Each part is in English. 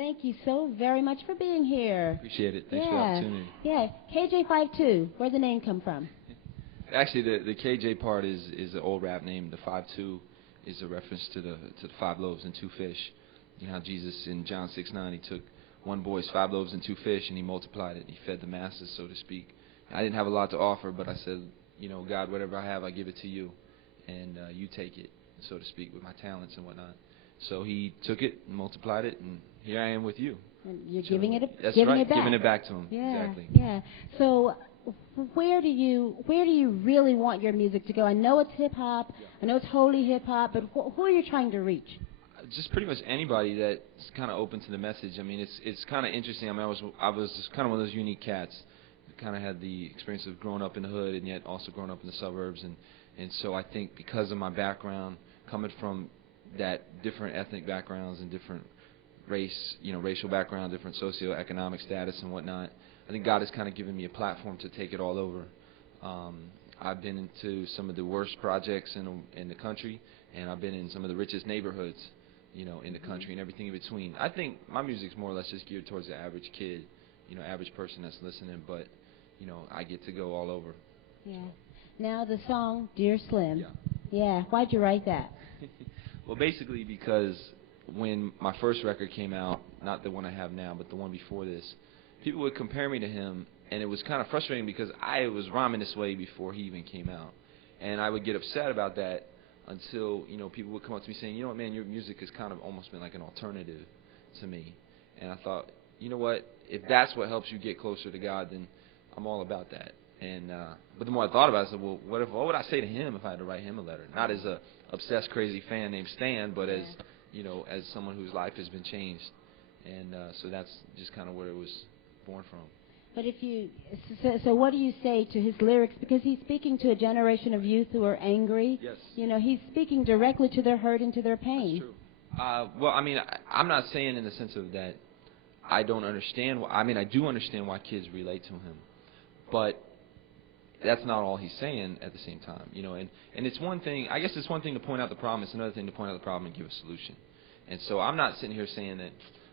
Thank you so very much for being here. Appreciate it. Thanks for the opportunity. Yeah. KJ52, where'd the name come from? Actually, the KJ part is an old rap name. The 5-2 is a reference to the 5 loaves and 2 fish. You know how Jesus in John 6:9, he took one boy's 5 loaves and 2 fish and he multiplied it. He fed the masses, so to speak. I didn't have a lot to offer, but I said, you know, God, whatever I have, I give it to you, and you take it, so to speak, with my talents and whatnot. So he took it and multiplied it, and here I am with you. And you're giving it That's giving right, it back. giving it back to him. Yeah, exactly. Yeah. So where do you really want your music to go? I know it's hip hop. Yeah. I know it's holy hip hop, but who are you trying to reach? Just pretty much anybody that's kind of open to the message. I mean, it's kind of interesting. I mean, I was just kind of one of those unique cats. Kind of had the experience of growing up in the hood and yet also growing up in the suburbs, and so I think because of my background, coming from that different ethnic backgrounds and different racial background, different socioeconomic status and whatnot, I think God has kind of given me a platform to take it all over. I've been into some of the worst projects in the country, and I've been in some of the richest neighborhoods, you know, in the country and everything in between. I think my music's more or less just geared towards the average kid, you know, average person that's listening, but you know, I get to go all over. Yeah. Now the song Dear Slim. Yeah. Yeah. Why'd you write that? Well, basically because when my first record came out, not the one I have now, but the one before this, people would compare me to him, and it was kind of frustrating because I was rhyming this way before he even came out. And I would get upset about that until, you know, people would come up to me saying, you know what, man, your music has kind of almost been like an alternative to me. And I thought, you know what, if that's what helps you get closer to God, then I'm all about that. And but the more I thought about it, I said, well, what would I say to him if I had to write him a letter? Not as a obsessed, crazy fan named Stan, but as, you know, as someone whose life has been changed. And so that's just kind of where it was born from. But if you, so what do you say to his lyrics? Because he's speaking to a generation of youth who are angry. Yes. You know, he's speaking directly to their hurt and to their pain. That's true. Well, I mean, I'm not saying in the sense of that I don't understand. I mean, I do understand why kids relate to him. But that's not all he's saying at the same time, you know. And it's one thing, I guess it's one thing to point out the problem. It's another thing to point out the problem and give a solution. And so I'm not sitting here saying that,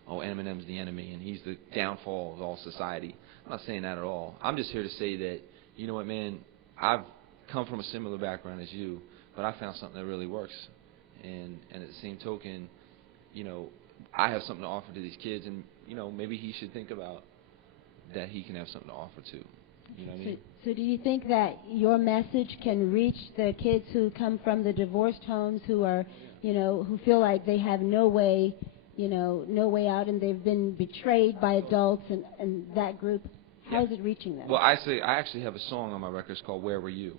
oh, Eminem's the enemy and he's the downfall of all society. I'm not saying that at all. I'm just here to say that, you know what, man, I've come from a similar background as you, but I found something that really works. And at the same token, you know, I have something to offer to these kids, and, you know, maybe he should think about that he can have something to offer too. You know what I mean? So do you think that your message can reach the kids who come from the divorced homes, who are, you know, who feel like they have no way, you know, no way out, and they've been betrayed by adults and that group? How is it reaching them? Well, I actually have a song on my record. It's called Where Were You?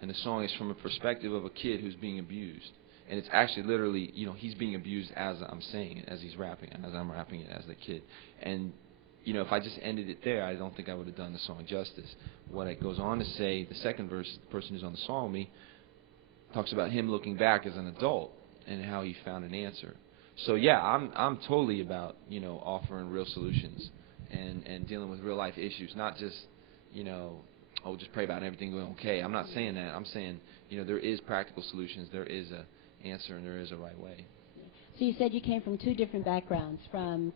And the song is from a perspective of a kid who's being abused. And it's actually literally, you know, he's being abused as I'm saying it, as he's rapping it, as I'm rapping it as the kid. And you know, if I just ended it there, I don't think I would have done the song justice. What it goes on to say, the second verse, the person who's on the song with me, talks about him looking back as an adult and how he found an answer. So yeah, I'm totally about, you know, offering real solutions and dealing with real life issues, not just, you know, oh, just pray about everything going okay. I'm not saying that. I'm saying, you know, there is practical solutions, there is a answer, and there is a right way. So you said you came from two different backgrounds, from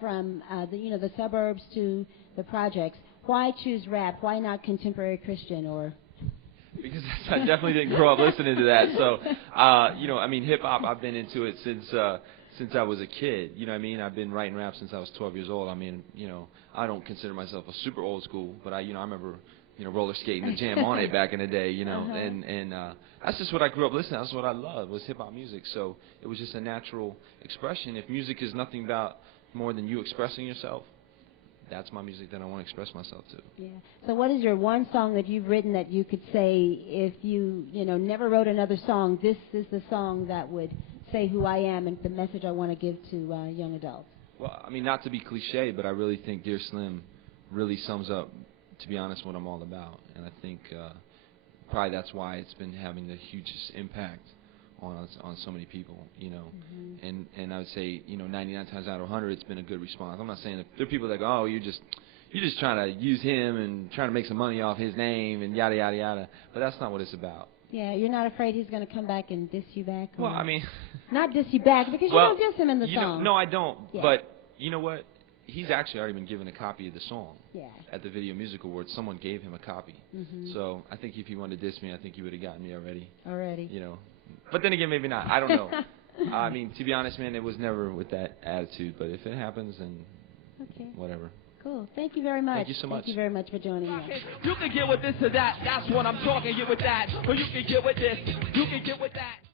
the suburbs to the projects. Why choose rap? Why not contemporary Christian or? Because I definitely didn't grow up listening to that. So, you know, I mean, hip hop. I've been into it since I was a kid. You know what I mean? I've been writing rap since I was 12 years old. I mean, you know, I don't consider myself a super old school, but I remember, you know, roller skating and Jam on It back in the day. You know, and that's just what I grew up listening to. That's what I loved, was hip hop music. So it was just a natural expression. If music is nothing about more than you expressing yourself, that's my music that I want to express myself to. Yeah. So what is your one song that you've written that you could say, if you never wrote another song, this is the song that would say who I am and the message I want to give to young adults? Well, I mean, not to be cliche, but I really think Dear Slim really sums up, to be honest, what I'm all about. And I think probably that's why it's been having the hugest impact on so many people, you know. And I would say, you know, 99 times out of 100, it's been a good response. I'm not saying that there are people that go, oh, you're just trying to use him and trying to make some money off his name and yada yada yada. But that's not what it's about. Yeah, you're not afraid he's going to come back and diss you back? Well, I mean, not diss you back, because you don't diss him in the song. No, I don't. Yeah. But you know what? He's actually already been given a copy of the song. Yeah. At the Video Music Awards. Someone gave him a copy. So I think if he wanted to diss me, I think he would have gotten me already. Already. You know. But then again, maybe not. I don't know. I mean, to be honest, man, it was never with that attitude. But if it happens, then whatever. Cool. Thank you very much. Thank you so much. Thank you very much for joining us. You can get with this or that. That's what I'm talking. Get with that. Or you can get with this. You can get with that.